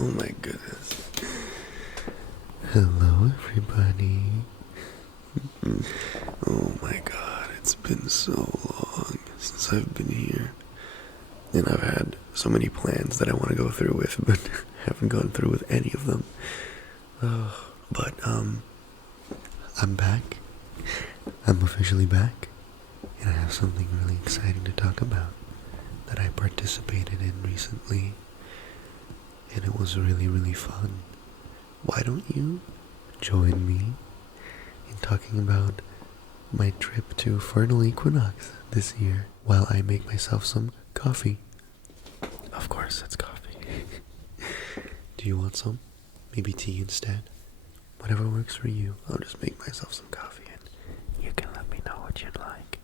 Oh my goodness. Hello, everybody. Oh my god, it's been so long since I've been here. And I've had so many plans that I want to go through with, but haven't gone through with any of them. But I'm back. I'm officially back. And I have something really exciting to talk about that I participated in recently. And it was really, really fun. Why don't you join me in talking about my trip to Furnal Equinox this year while I make myself some coffee? Of course, it's coffee. Do you want some? Maybe tea instead? Whatever works for you. I'll just make myself some coffee and you can let me know what you'd like.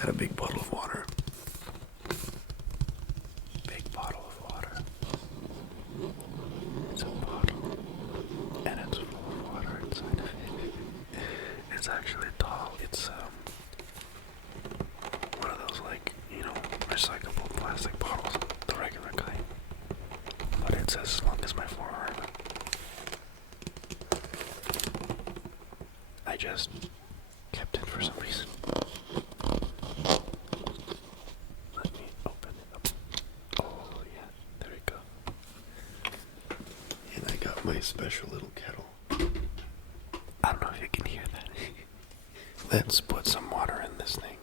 Got a big bottle of water. Big bottle of water. It's a bottle. And it's full of water inside of it. It's actually tall. It's one of those, like, recyclable plastic bottles, the regular kind. But it's as long as my forearm. I just kept it for some reason. Let me open it up. Oh yeah, there we go. And I got my special little kettle. I don't know if you can hear that. Let's put some water in this thing.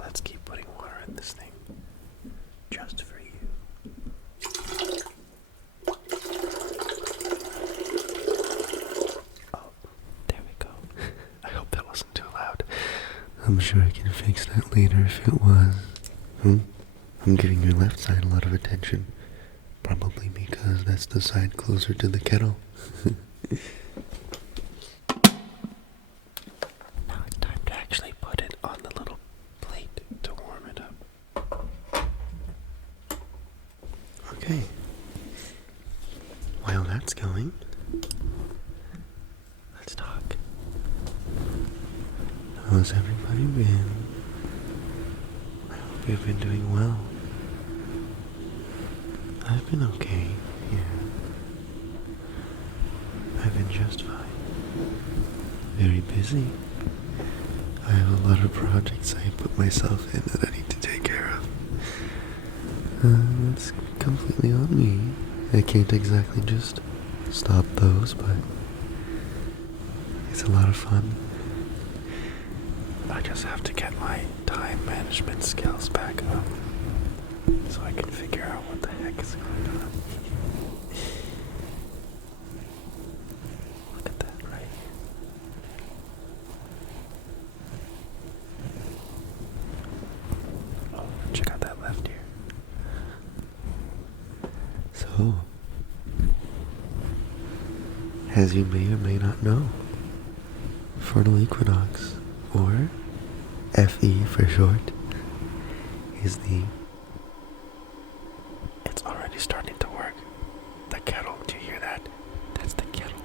Let's keep putting water in this thing. Just for you. Oh, there we go. I hope that wasn't too loud. I'm sure I can fix that later if it was. I'm giving your left side a lot of attention. Probably because that's the side closer to the kettle. Now it's time to actually put it on the little plate to warm it up. Okay. While that's going, let's talk. How's everybody been? I hope you've been doing well. I've been okay, yeah. I've been just fine. Very busy. I have a lot of projects I put myself in that I need to take care of. It's completely on me. I can't exactly just stop those, but it's a lot of fun. I just have to get my time management skills back up so I can figure out what the heck is going on. Look at that, right? Oh, check out that left ear. So, as you may or may not know, Furnal Equinox, or FE for short, is it's already starting to work. The kettle, do you hear that? That's the kettle.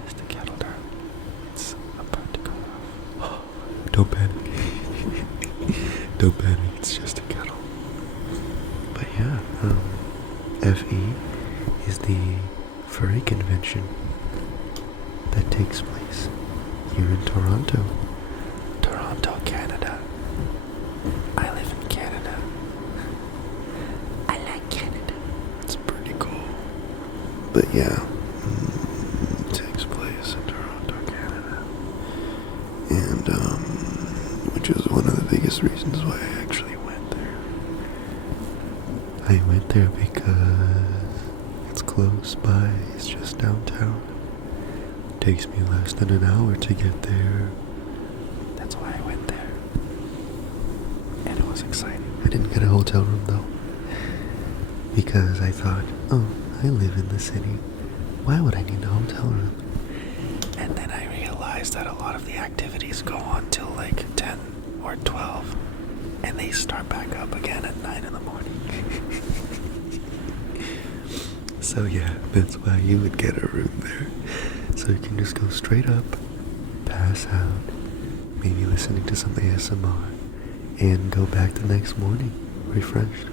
That's the kettle there. It's about to go off. Don't panic. Don't panic, it's just a kettle. But yeah, FE is the furry convention that takes place here in Toronto. Toronto, Canada. I live in Canada. I like Canada. It's pretty cool. But yeah, it takes place in Toronto, Canada. And, which is one of the biggest reasons why I actually went there. I went there because it's close by. It's just downtown. It takes me less than an hour to get there. That's why I went there. And it was exciting. I didn't get a hotel room though. Because I thought, oh, I live in the city. Why would I need a hotel room? And then I realized that a lot of the activities go on till like 10 or 12. and they start back up again at 9 in the morning. So yeah, that's why you would get a room there. So you can just go straight up, pass out, maybe listening to some ASMR, and go back the next morning, refreshed.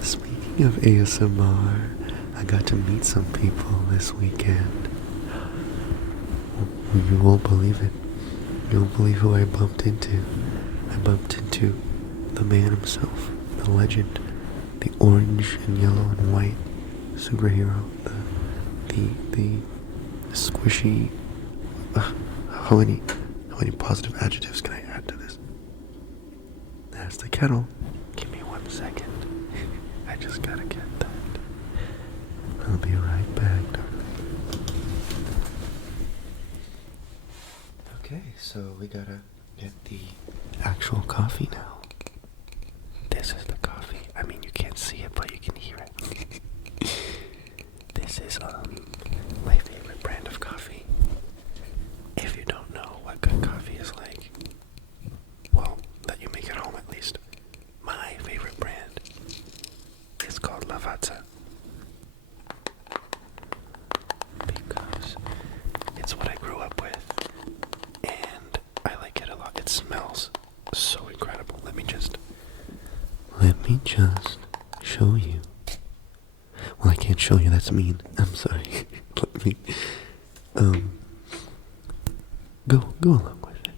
Speaking of ASMR, I got to meet some people this weekend. You won't believe it. You won't believe who I bumped into. I bumped into the man himself, the legend, the orange and yellow and white superhero, the squishy. How many positive adjectives can I add to this? That's the kettle. Give me 1 second. I just gotta get that. I'll be right back, darling. Okay, so we gotta get the actual coffee now. This is the coffee. I mean, you can't see it, but you can hear it. This is my favorite brand of coffee. If you don't know what good coffee is like, well, that you make at home at least. My favorite brand is called Lavazza. Because it's what I grew up with, and I like it a lot. It smells so incredible. Let me just show you. Well, I can't show you, that's mean. I'm sorry. Let me, go along with it.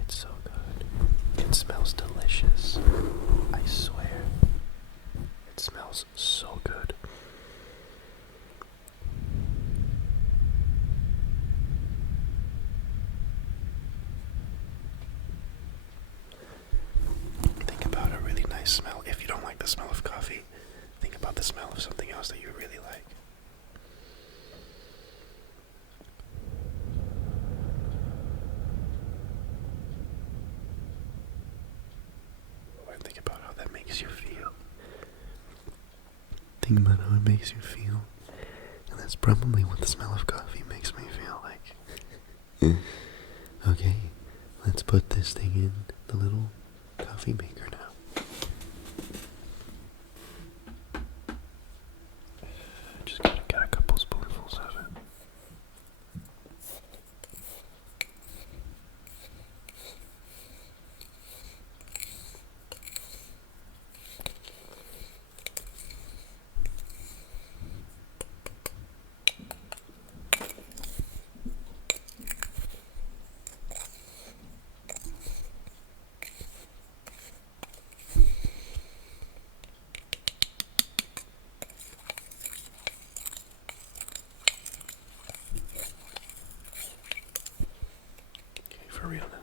It's so good. It smells delicious. I swear. It smells so good. Think about a really nice smell. If you don't like the smell of coffee, think about the smell of something else that you really like. Or think about how that makes you feel. Think about how it makes you feel. And that's probably what the smell of coffee makes me feel like. Okay, let's put this thing in the little coffee maker now. Just gotta get a couple spoonfuls of it. For real now.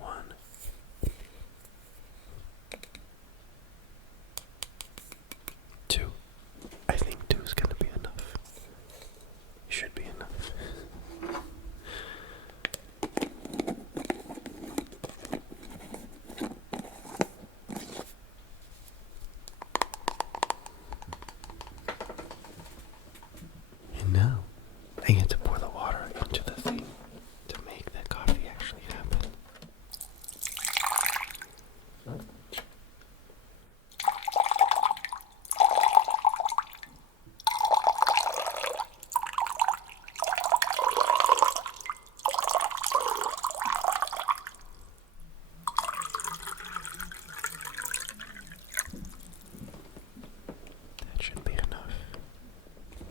1, 2. I think 2 is gonna be enough. Should be enough. And now I get to pour the water into the thing to make the coffee actually happen. That should be enough.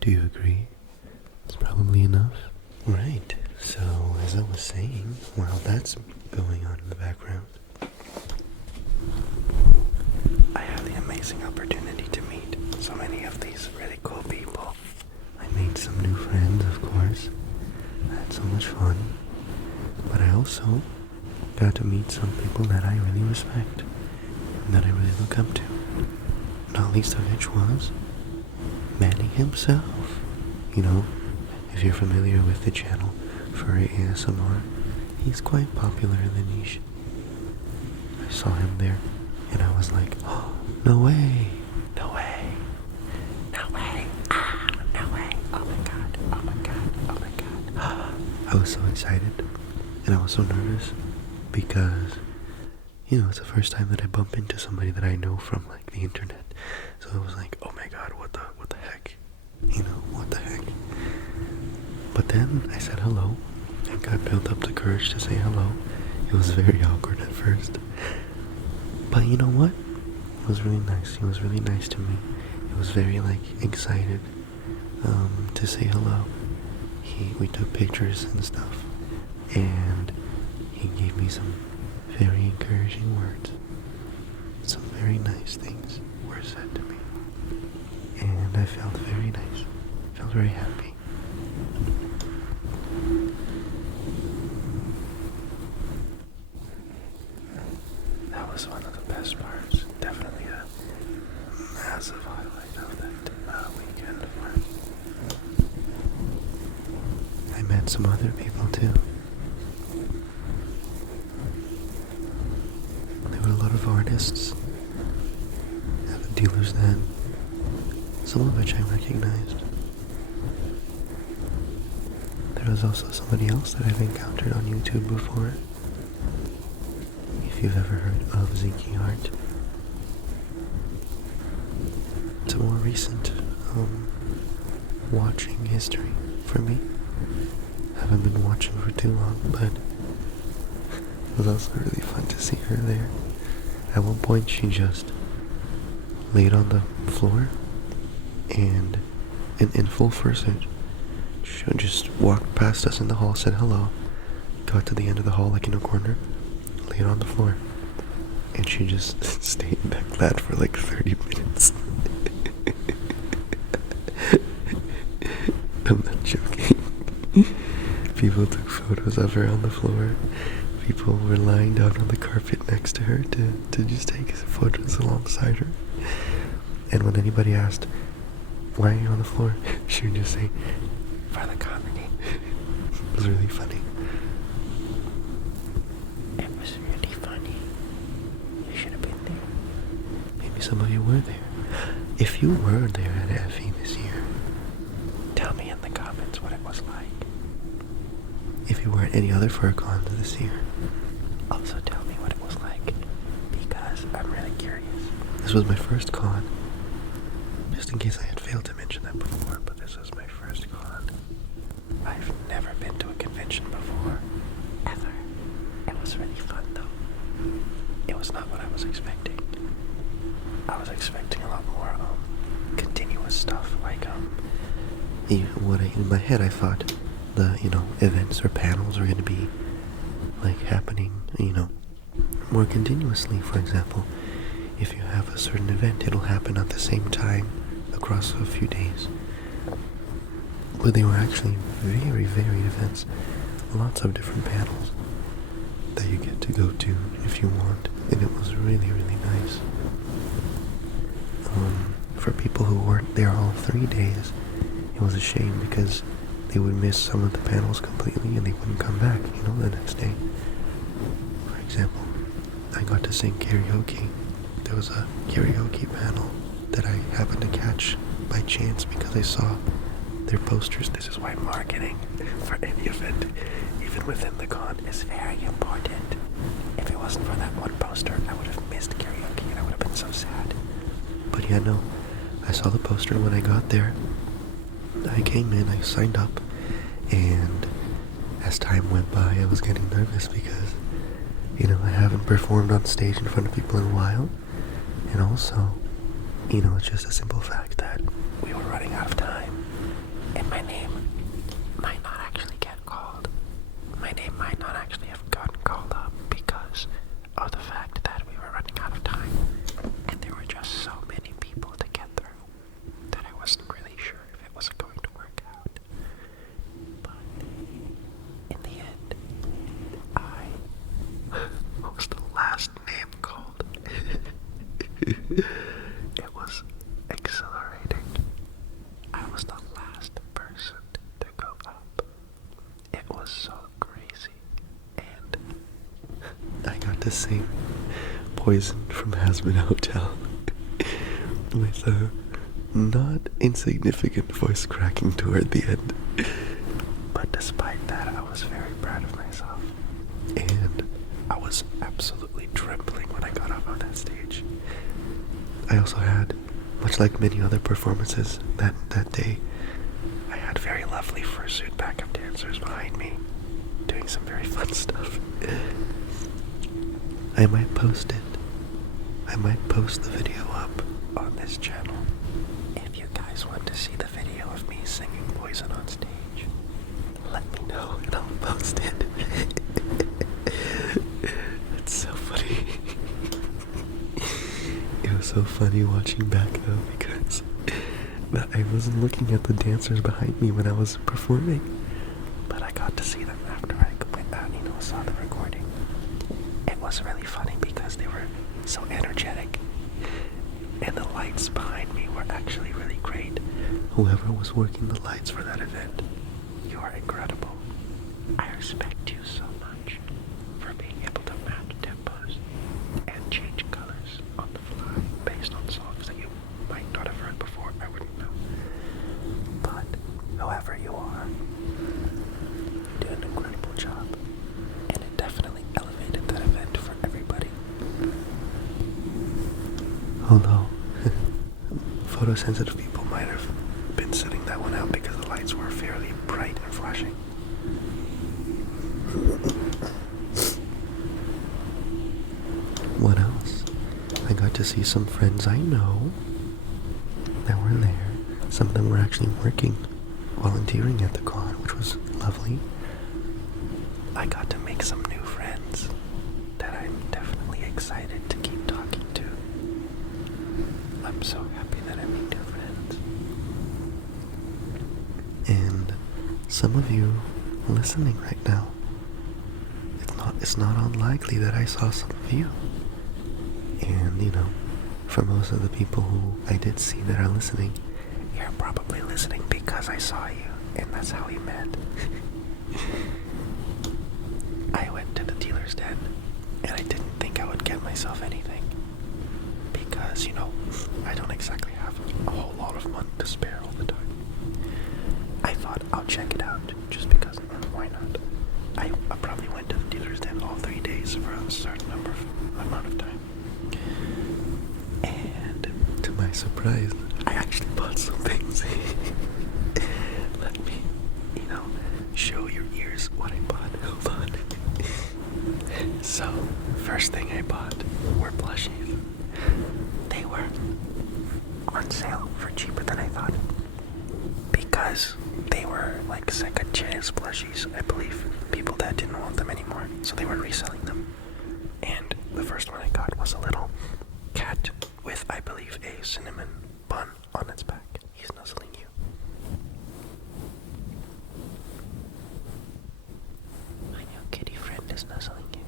Do you agree? It's probably enough. Right, so as I was saying, while that's going on in the background, I had the amazing opportunity to meet so many of these really cool people. I made some new friends, of course. I had so much fun. But I also got to meet some people that I really respect and that I really look up to. Not least of which was Manny himself. You know, if you're familiar with the channel Furry ASMR, he's quite popular in the niche. I saw him there, and I was like, oh, no way, no way, no way, no way, oh my god, oh my god, oh my god. I was so excited and I was so nervous because, it's the first time that I bump into somebody that I know from like the internet. So I was like, oh my god, what the heck? What the heck? But then I said hello and got built up the courage to say hello. It was very awkward at first. But you know what? It was really nice. He was really nice to me. He was very excited to say hello. We took pictures and stuff, and he gave me some very encouraging words. Some very nice things were said to me, and I felt very nice. Felt very happy. That was one of the best parts. Definitely a massive highlight of that weekend for me. I met some other people too. There were a lot of artists at the dealer's den, some of which I recognized. There was also somebody else that I've encountered on YouTube before. If you've ever heard of Zinky Art, it's a more recent watching history for me. I haven't been watching for too long, but it was also really fun to see her there. At one point she just laid on the floor and in full fursuit, she just walked past us in the hall, said hello, got to the end of the hall in a corner, laid on the floor, and she just stayed back flat for 30 minutes. I'm not joking. People took photos of her on the floor. People were lying down on the carpet next to her to just take photos alongside her. And when anybody asked, why are you on the floor? She would just say, for the comedy. It was really funny. It was really funny. You should have been there. Maybe some of you were there. If you were there at Effie this year, tell me in the comments what it was like. If you were at any other FurCons this year, also tell me what it was like, because I'm really curious. This was my first con, just in case I had failed to mention that before, but this was my first con. I've never been to a convention before, ever. It was really fun though. It was not what I was expecting. I was expecting a lot more continuous stuff, in my head I thought the events or panels are going to be happening more continuously. For example, if you have a certain event, it'll happen at the same time across a few days. But they were actually very varied events, lots of different panels that you get to go to if you want, and it was really nice. For people who weren't there all 3 days, it was a shame because they would miss some of the panels completely and they wouldn't come back, the next day. For example, I got to sing karaoke. There was a karaoke panel that I happened to catch by chance because I saw their posters. This is why marketing for any event, even within the con, is very important. If it wasn't for that one poster, I would have missed karaoke and I would have been so sad. But yeah, no, I saw the poster when I got there. I came in, I signed up, and as time went by, I was getting nervous because, I haven't performed on stage in front of people in a while, and also, it's just a simple fact that we were running out of time, and my name might not actually get called. My name might not actually have gotten called up because of the fact that we were running out of time, and there were just so many people to get through that I wasn't really sure if it was going to work out. But in the end, I was the last name called. It was exhilarating. I was the last person to go up. It was so crazy. And I got to sing Poison from Hazbin Hotel with a not insignificant voice cracking toward the end. But despite that, I was very proud of myself. And I was absolutely trembling when I got up on that stage. I also had, much like many other performances that day, I had very lovely fursuit backup dancers behind me, doing some very fun stuff. I might post it. I might post the video up on this channel. If you guys want to see the video of me singing Poison on stage, let me know and I'll post it. It's so funny. It was so funny watching back though, because I wasn't looking at the dancers behind me when I was performing, but I got to see them after I went out, saw the recording. It was really funny because they were so energetic, and the lights behind me were actually really great. Whoever was working the lights for that event, you are incredible. I respect you so much for being able to match tempos and change colors on the fly based on songs that you might not have heard before. I wouldn't know. But whoever you are, you did an incredible job, and it definitely elevated that event for everybody. Although photosensitive people might have been sitting that one out because the lights were fairly bright and flashing. What else? I got to see some friends I know that were there. Some of them were actually working, volunteering at the con, which was lovely. I got to make some new friends that I'm definitely excited to keep talking to. I'm so happy that I made new friends. And some of you listening right now, it's not unlikely that I saw some of you. And for most of the people who I did see that are listening, you're probably listening because I saw you, and that's how we met. I went to the dealer's den, and I didn't think I would get myself anything. Because, I don't exactly have a whole lot of money to spare all the time. I thought I'll check it out, just because, why not? I probably went to the dealer's den all 3 days for a certain amount of time. And to my surprise, I actually bought some things. Let me, show your ears what I bought. Hold on. So, first thing I bought were plushies. They were on sale for cheaper than I thought, because they were like second chance plushies, I believe. People that didn't want them anymore, so they were reselling them. And the first one I got was a little cat with, I believe, a cinnamon bun on its back. He's nuzzling you. My new kitty friend is nuzzling you.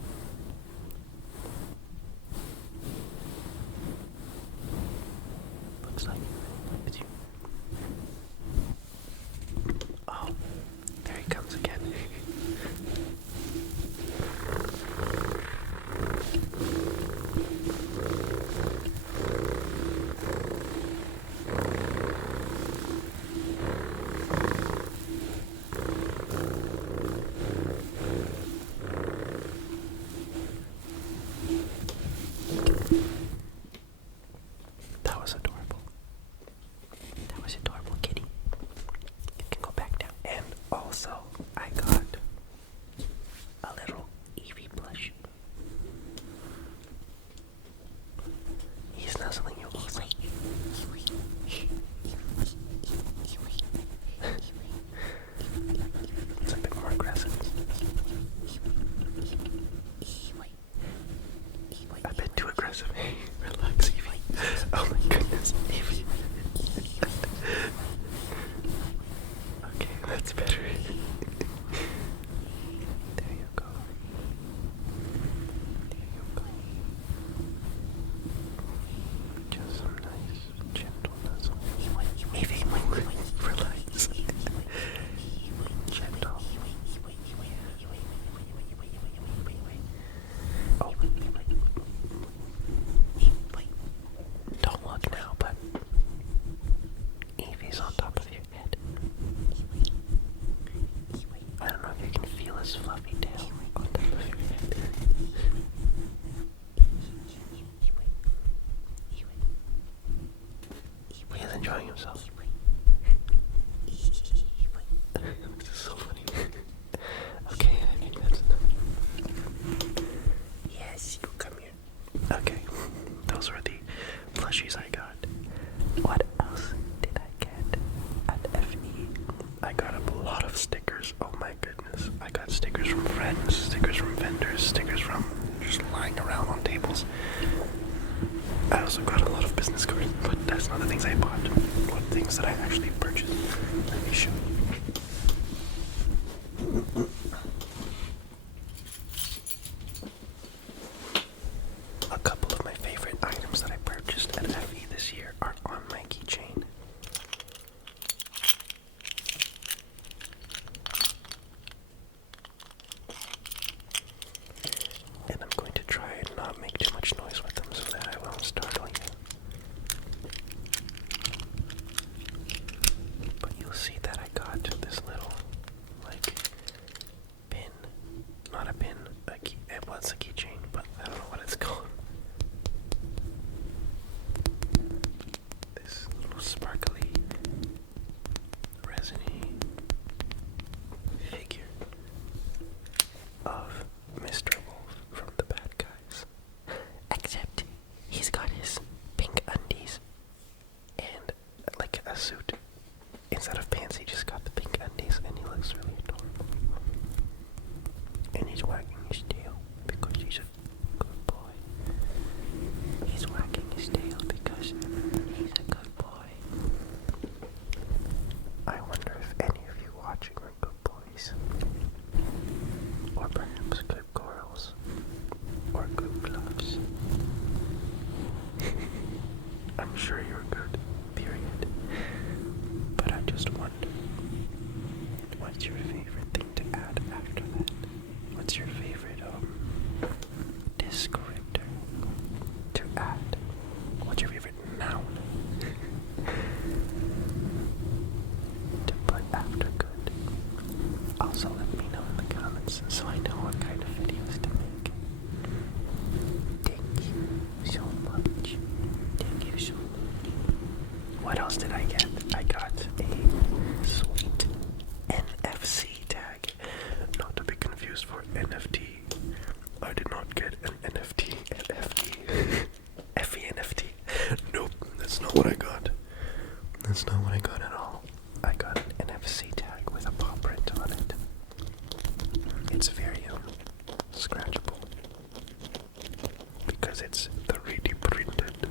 Looks like it's you. Oh, there he comes again. enjoying himself. This is so funny. Okay, I think that's enough. Yes, you come here. Okay, those were the plushies I got. What else did I get at FE? I got a lot of stickers. Oh my goodness. I got stickers from friends, stickers from vendors, stickers from just lying around on tables. I also got a lot of business cards, but that's not the things I bought. What things that I actually purchased. Let me show you. A couple of my favorite items that I purchased at FE this year are on my keychain. And I'm going to try and not make too much noise with them so that I won't startle you. But you'll see that I got this little, like, pin. Not a pin, a key. It was a keychain, but I don't know what it's called. This little sparkly, resiny figure of Mr. Wolf from the Bad Guys. Except he's got his pink undies and like a suit. Instead of pants, he just got the pink undies and he looks really adorable. And he's wagging his tail because he's a good boy. He's wagging his tail because he's a good boy. I wonder if any of you watching are good boys. Or perhaps good girls. Or good gloves. I'm sure you're good, period. But I just wonder, what's your favorite thing to add after that? What's your favorite descriptor to add? What's your favorite noun to put after good? Also let me know in the comments so I know what kind of videos to make. Thank you so much. Thank you so much. What else did I get? I got a sweet NFC tag. Not to be confused for NFT. I did not get an NFT at FE. FE NFT. Nope, that's not what I got. That's not what I got at all. I got an NFC tag with a paw print on it. It's very scratchable because it's 3D printed.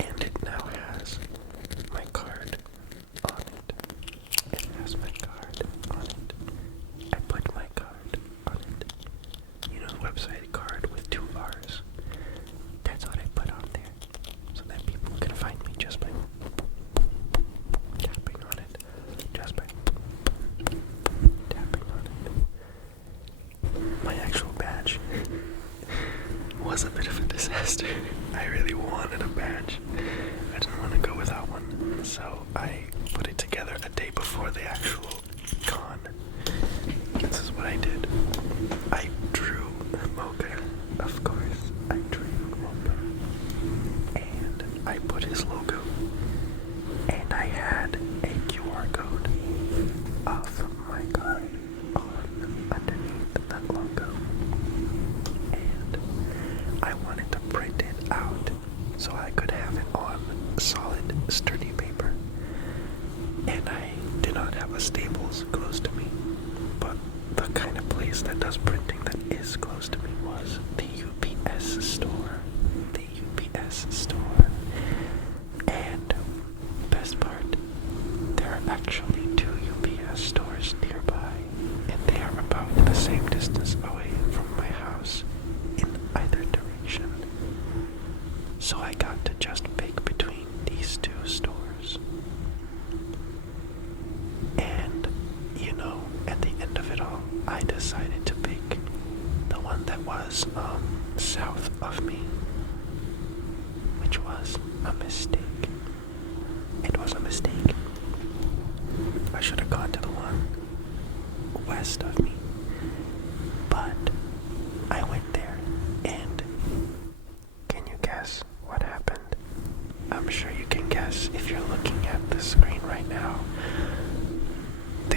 And it now has my card on it. It has my card on it. I put my card on it. You know, website card with 2 R's. That's what I put on there. So that people can find me just by tapping on it. Just by tapping on it. My actual badge was a bit of a disaster. I really wanted a badge. I didn't want to go without one. So I put it together a day before the actual con. This is what I did. I drew Moka, of course. I drew Moka. And I put his logo. And I had a QR code of my card on underneath that logo. And I wanted to print it out so I could have it on solid, sturdy paper. And I did not have a Staples close to me, but the kind of place that does printing that is close to me was the UPS store. The UPS store. And best part, there are actually 2 UPS stores nearby, and they are about the same distance away from my house in either direction. So I got to just pick between these 2 stores. And, you know, at the end of it all, I decided to pick the one that was south of me, which was a mistake. It was a mistake. I should have gone to the one west of me. But I went there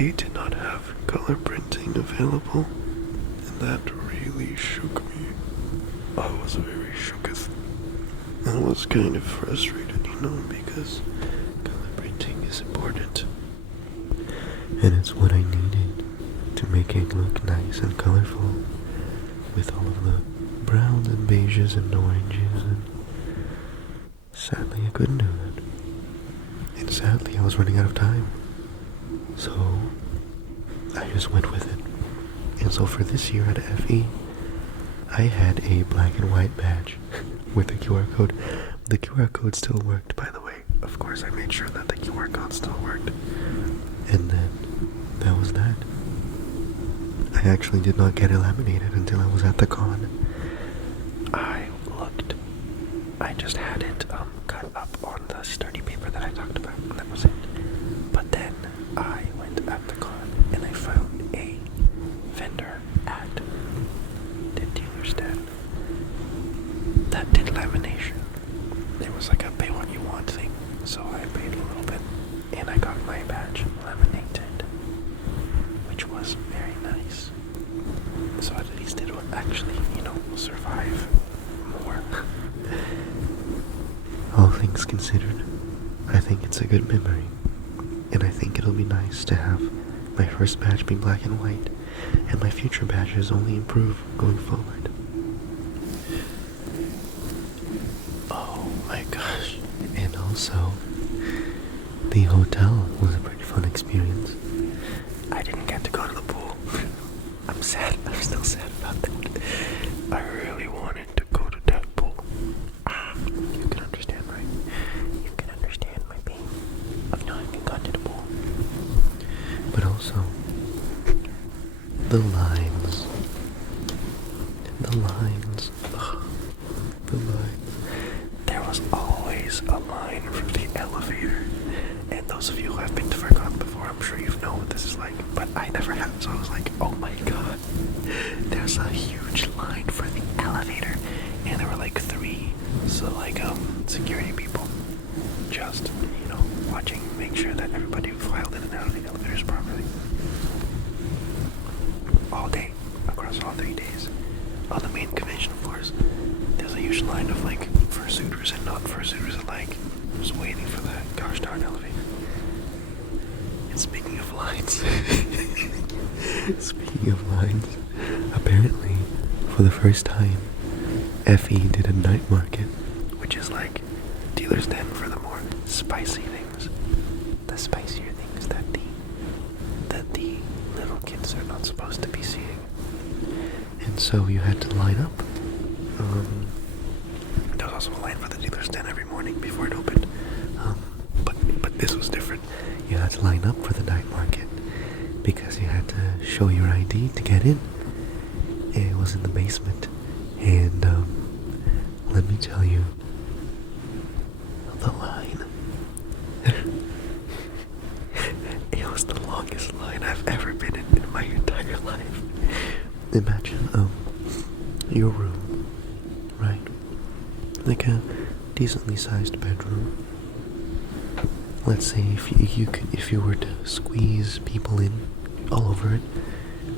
they did not have color printing available, and that really shook me. I was very shooketh. I was kind of frustrated, because color printing is important. And it's what I needed to make it look nice and colorful, with all of the browns and beiges and oranges, and sadly I couldn't do that. And sadly I was running out of time. So I just went with it. And so for this year at FE, I had a black and white badge with the QR code. The QR code still worked, by the way. Of course, I made sure that the QR code still worked. And then that was that. I actually did not get it laminated until I was at the con. I just had it cut up on the sturdy paper that I talked about, and that was it. But then I went at the con and I found a vendor at the dealer's den that did lamination. It was like a pay what you want thing, so I paid a little bit and I got my badge laminated, which was very nice. So at least it would actually, survive more. All things considered, I think it's a good memory, and I think it'll be nice to have my first badge be black and white, and my future badges only improve going forward. Oh my gosh. And also, the hotel was a pretty fun experience. I didn't get to go to the pool. I'm sad. I'm still sad about that. I really wanted to go to that pool. You can understand, right? You can understand my pain of not having gone to the pool. But also, the lines. The lines. There was always a line for the elevator. And those of you who have been to Furnal before, I'm sure you know what this is like. But I never have, so I was like, oh my god. There's a huge line for the elevator. And there were like 3, security people. Just, watching, make sure that everybody filed in and out of the elevators properly. All day, across all 3 days. On the main convention floors, there's a huge line of fursuiters and not fursuiters alike, just waiting for that gosh darn elevator. And speaking of lines, apparently, for the first time, FE did a night market, which is like dealer's den for the more spicy things, the spicier things that the little kids are not supposed to be seeing. And so you had to line up. There was also a line for the dealer's den every morning before it opened. But this was different. You had to line up for the night market because you had to show your ID to get in. It was in the basement. And let me tell you, the line. It was the longest line I've ever been in my entire life. Imagine your room, right? Like a decently sized bedroom. Let's say if you were to squeeze people in all over it,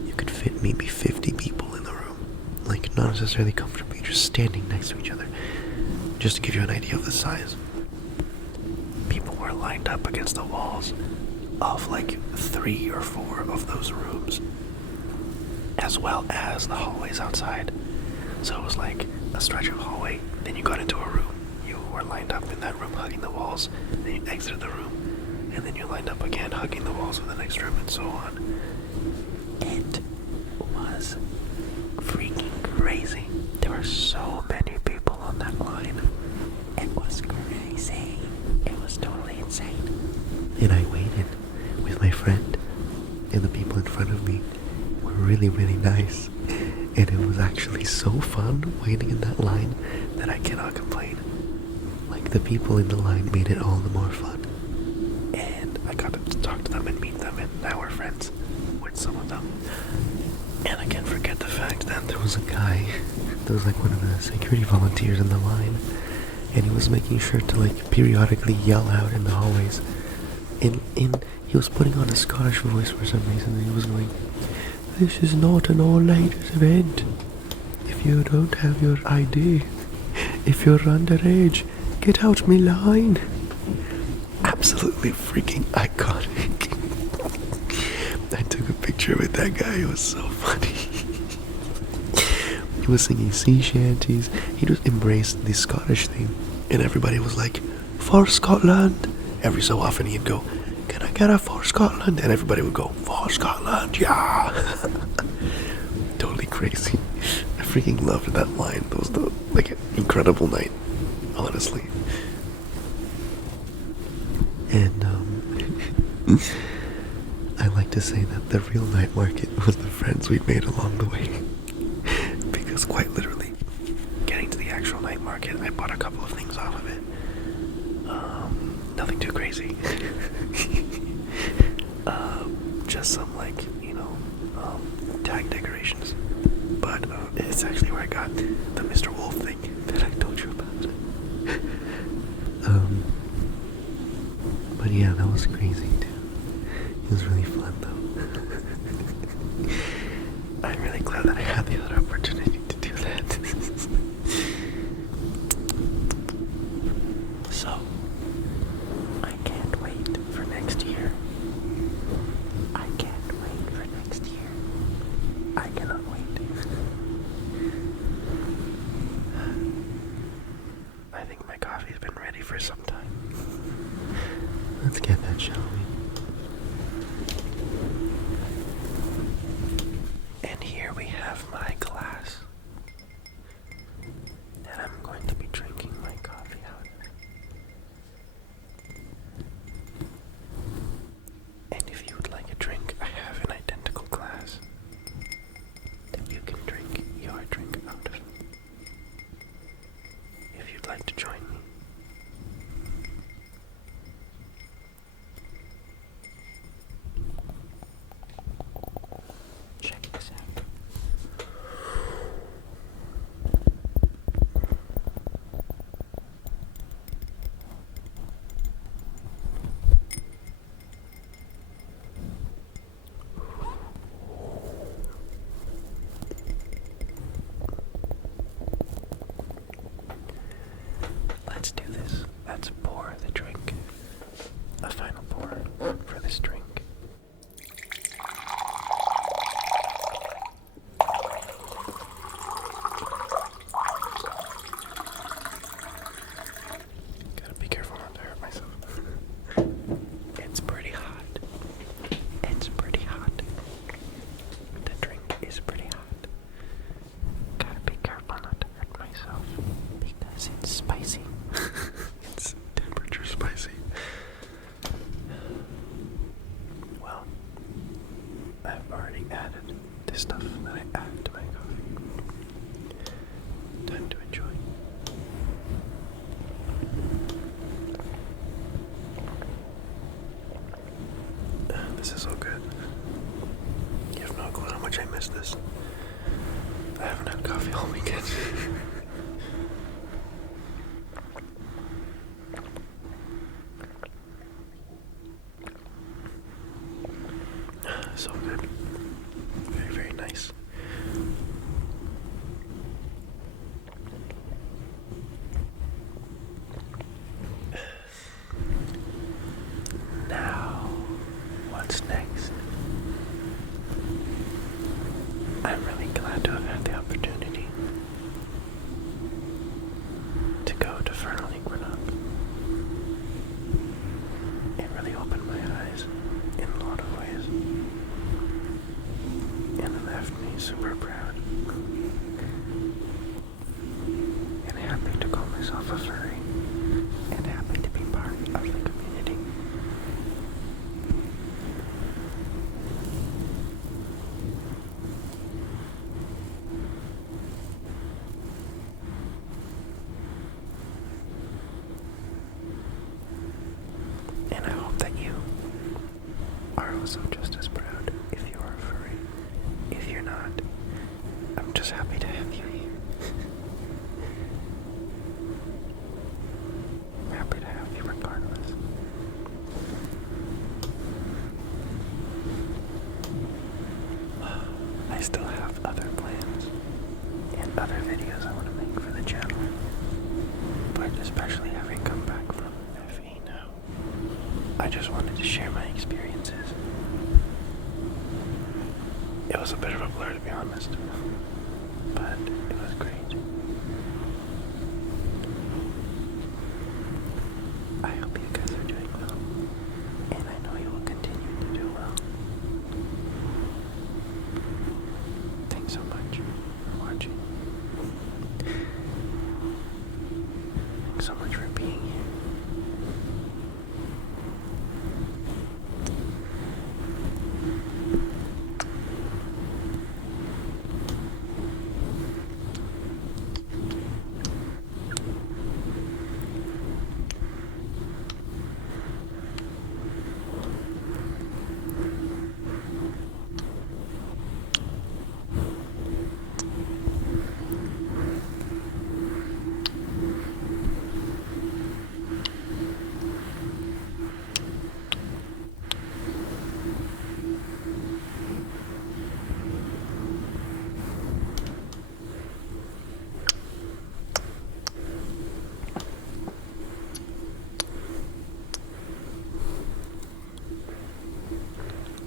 you could fit maybe 50 people in the room. Like, not necessarily comfortably, just standing next to each other. Just to give you an idea of the size. People were lined up against the walls of 3 or 4 of those rooms, as well as the hallways outside. So it was like a stretch of hallway, then you got into a room. You were lined up in that room hugging the walls, then you exited the room, and then you lined up again hugging the walls of the next room, and so on. It was freaking crazy. There were so many people on that line. It was crazy. It was totally insane. And I waited with my friend, and the people in front of me were really, really nice. And it was actually so fun waiting in that line that I cannot complain. The people in the line made it all the more fun. And I got to talk to them and meet them, and now we're friends with some of them. And I can't forget the fact that there was a guy that was one of the security volunteers in the line, and he was making sure to periodically yell out in the hallways, And he was putting on a Scottish voice for some reason, and he was going, "This is not an all-ladies event. If you don't have your ID, if you're underage, get out me line." Absolutely freaking iconic. I took a picture with that guy. It was so funny. He was singing sea shanties. He just embraced the Scottish thing, and everybody was like, "For Scotland." Every so often he'd go, "Can I get a for Scotland?" And everybody would go, "For Scotland, yeah." Totally crazy. I freaking loved that line. That was like an incredible night, honestly. And I like to say that the real night market was the friends we made along the way. Because quite literally, getting to the actual night market, I bought a couple of things off of it. Nothing too crazy. Just some, like, tag decorations. But it's actually where I got the Mr. Wolf thing that I told you about. But yeah, that was crazy too. It was really fun though. I'm really glad that I had the other opportunity to do that. So, I can't wait for next year. I can't wait for next year. I cannot wait. I think my coffee's been ready for some time. Let's get that, shall we? And here we have my glass that I'm going to be drinking my coffee out of. And if you would like a drink, I have an identical glass that you can drink your drink out of. If you'd like to join me. Check this out. Let's do this. Let's pour the drink. A final pour for this drink. Gotta be careful not to hurt myself. It's pretty hot. It's pretty hot. The drink is pretty hot. Gotta be careful not to hurt myself because it's spicy. It's temperature spicy. Well, I've already added the stuff that I add to my coffee. Time to enjoy. This is so good. You have no clue how much I miss this. I haven't had coffee all weekend. So good. Very, very nice. Now, what's next? I'm really glad to have had the opportunity to go to Furnal Equinox. It really opened my eyes in a lot of ways. And it left me super proud and happy to call myself a furry and happy to be part of the community. And I hope that you are also just as proud if you are a furry. If you're not, I'm just happy to have you here. so much for being here.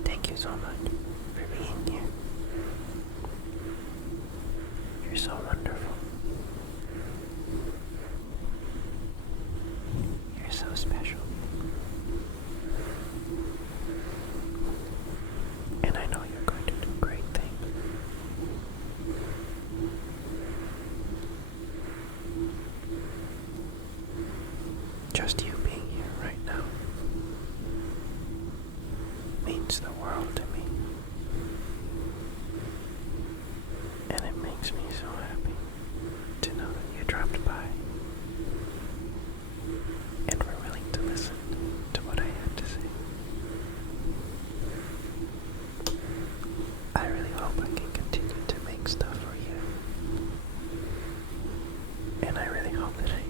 Thank you so much for being here. You're so wonderful. You're so special. And I know you're going to do great things. Just you being here right now means the world to me. And it makes me so happy to know that you dropped by and were willing to listen to what I had to say. I really hope I can continue to make stuff for you. And I really hope that I